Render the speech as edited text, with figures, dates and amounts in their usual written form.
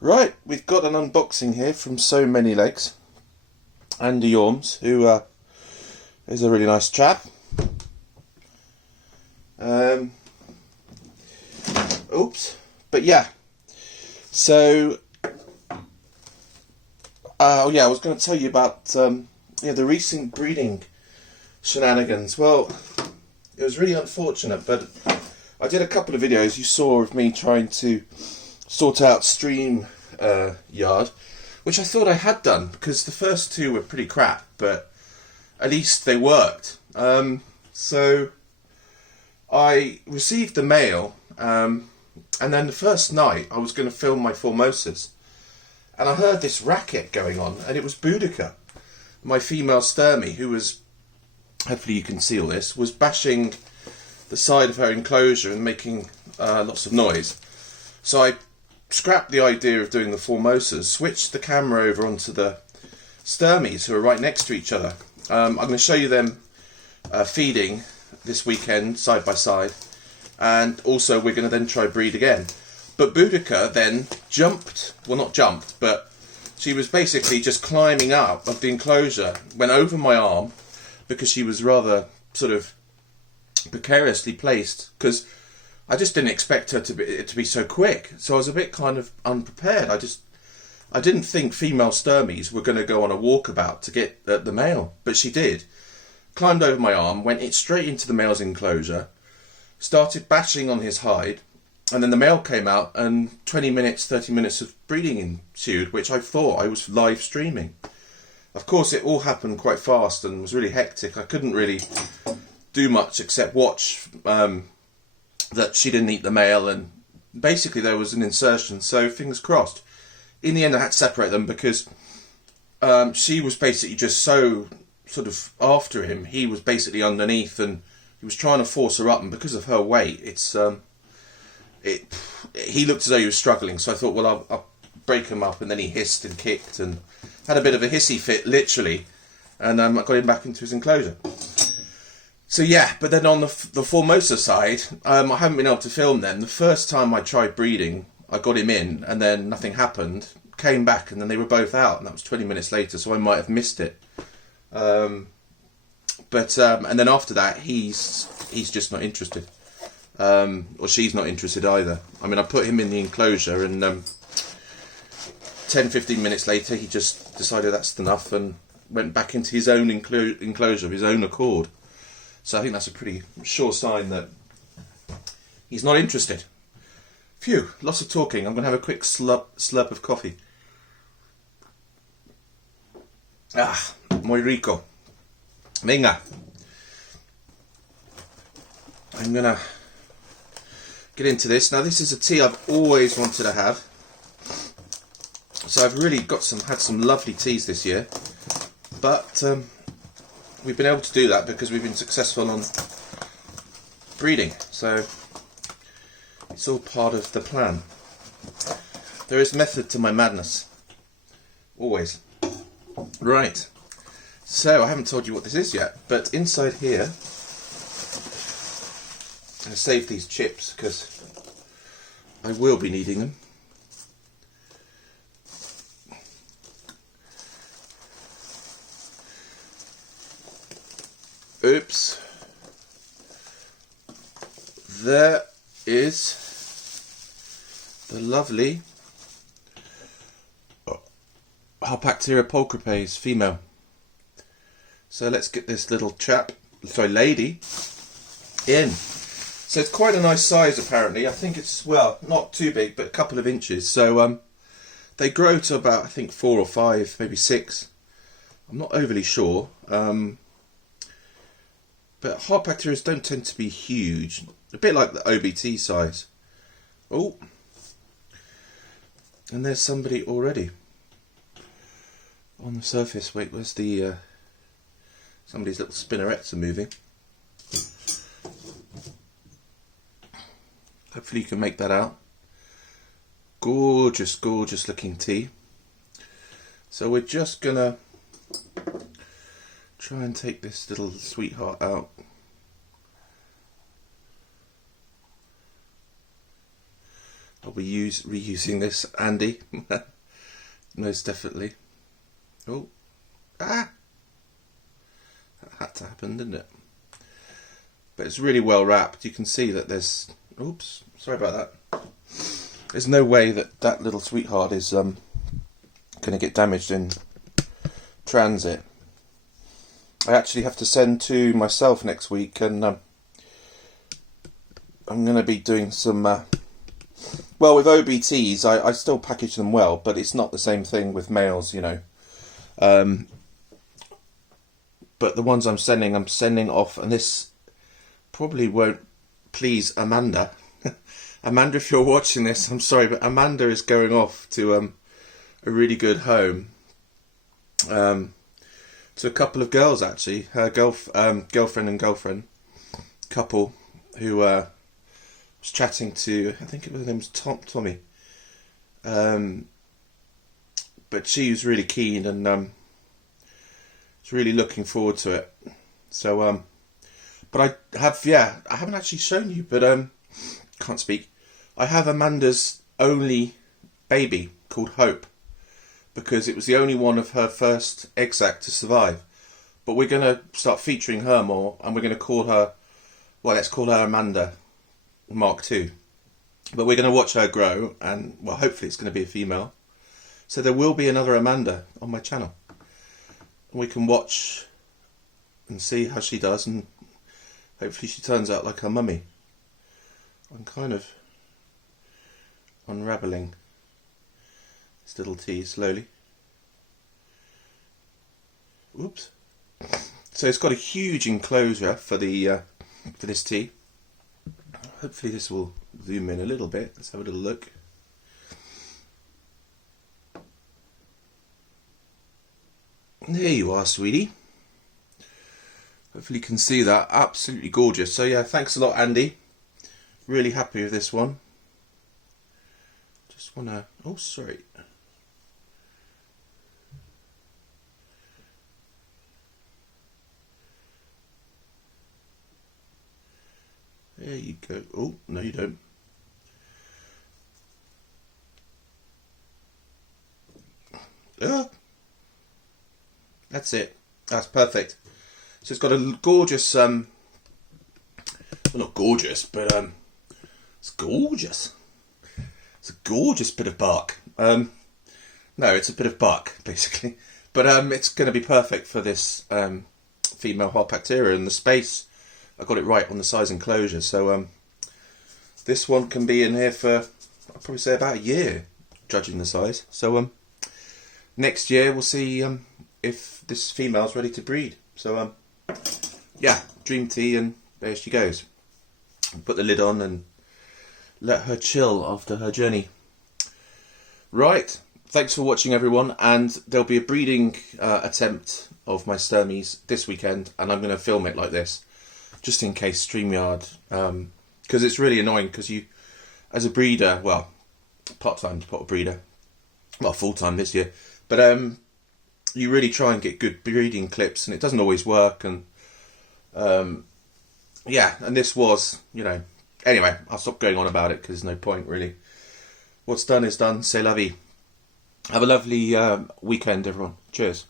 Right, we've got an unboxing here from So Many Legs. Andy Orms, who is a really nice chap. Oops. But yeah. So, oh yeah, I was going to tell you about the recent breeding shenanigans. Well, it was really unfortunate, but I did a couple of videos you saw of me trying to sort out stream yard, which I thought I had done because the first two were pretty crap, but at least they worked. So I received the mail, and then the first night I was going to film my Formosas, and I heard this racket going on, and it was Boudica, my female Stirmis, who was, hopefully you can see all this, was bashing the side of her enclosure and making lots of noise. So I scrapped the idea of doing the Formosas, switched the camera over onto the Stirmis, who are right next to each other. I'm going to show you them feeding this weekend side by side, and also we're going to then try breed again. But Boudica then jumped, well not jumped, but she was basically just climbing up of the enclosure, went over my arm because she was rather sort of precariously placed, because I just didn't expect her to be so quick. So I was a bit kind of unprepared. I didn't think female Stirmis were going to go on a walkabout to get the male, but she did. Climbed over my arm, went straight into the male's enclosure, started bashing on his hide, and then the male came out, and 20 minutes, 30 minutes of breeding ensued, which I thought I was live streaming. Of course, it all happened quite fast and was really hectic. I couldn't really do much except watch that she didn't eat the male, and basically there was an insertion, so fingers crossed. In the end I had to separate them because she was basically just so sort of after him. He was basically underneath and he was trying to force her up, and because of her weight he looked as though he was struggling, so I thought, well, I'll break him up, and then he hissed and kicked and had a bit of a hissy fit literally, and I got him back into his enclosure. So yeah, but then on the Formosa side, I haven't been able to film then. The first time I tried breeding, I got him in, and then nothing happened. Came back, and then they were both out, and that was 20 minutes later, so I might have missed it. And then after that, he's just not interested. Or she's not interested either. I mean, I put him in the enclosure, and 10-15 minutes later, he just decided that's enough and went back into his own enclosure of his own accord. So I think that's a pretty sure sign that he's not interested. Phew, lots of talking. I'm going to have a quick slurp of coffee. Ah, muy rico. Venga. I'm going to get into this. Now, this is a tea I've always wanted to have. So I've really had some lovely teas this year. But we've been able to do that because we've been successful on breeding, so it's all part of the plan. There is method to my madness, always. Right, so I haven't told you what this is yet, but inside here, I'm going to save these chips because I will be needing them. Oops. There is the lovely Harpactira pulchripes female. So let's get this little lady in. So it's quite a nice size apparently. I think it's, well, not too big, but a couple of inches. So they grow to about, I think, 4 or 5, maybe 6. I'm not overly sure. But Harpactiras don't tend to be huge. A bit like the OBT size. Oh. And there's somebody already on the surface. Wait, where's the... somebody's little spinnerets are moving. Hopefully you can make that out. Gorgeous, gorgeous looking tea. So we're just gonna try and take this little sweetheart out. be reusing this, Andy. Most definitely. Oh, that had to happen, didn't it? But it's really well wrapped. You can see that there's... Oops, sorry about that. There's no way that that little sweetheart is going to get damaged in transit. I actually have to send to myself next week, and I'm going to be doing some... well, with OBTs, I still package them well, but it's not the same thing with males, you know. But the ones I'm sending off, and this probably won't please Amanda. Amanda, if you're watching this, I'm sorry, but Amanda is going off to a really good home. To a couple of girls, actually, her girlfriend and girlfriend couple who was chatting to, I think her name was Tommy. But she was really keen and was really looking forward to it. So, but I haven't actually shown you, but can't speak. I have Amanda's only baby called Hope, because it was the only one of her first egg sac to survive. But we're going to start featuring her more, and we're going to call her, well, let's call her Amanda Mark II. But we're going to watch her grow, and, well, hopefully it's going to be a female. So there will be another Amanda on my channel. And we can watch and see how she does, and hopefully she turns out like her mummy. I'm kind of unravelling this little tea slowly. Oops. So it's got a huge enclosure for the for this tea. Hopefully this will zoom in a little bit. Let's have a little look. There you are, sweetie. Hopefully you can see that. Absolutely gorgeous. So yeah, thanks a lot, Andy. Really happy with this one. Just wanna... Oh, sorry. There you go. Oh, no you don't. That's it. That's perfect. So it's got a gorgeous, well, not gorgeous, but it's gorgeous. It's a gorgeous bit of bark. No, it's a bit of bark, basically. But it's going to be perfect for this female Harpacteria, and the space, I got it right on the size enclosure. So this one can be in here for, I'd probably say about a year, judging the size. So next year we'll see if this female's ready to breed. So yeah, dream tea, and there she goes. Put the lid on and let her chill after her journey. Right, thanks for watching, everyone, and there'll be a breeding attempt of my Stirmis this weekend, and I'm going to film it like this, just in case StreamYard, because it's really annoying, because you, as a breeder, well, part-time breeder, well, full-time this year, but you really try and get good breeding clips, and it doesn't always work, and yeah, and this was, you know, anyway, I'll stop going on about it because there's no point, really. What's done is done. C'est la vie. Have a lovely weekend, everyone. Cheers.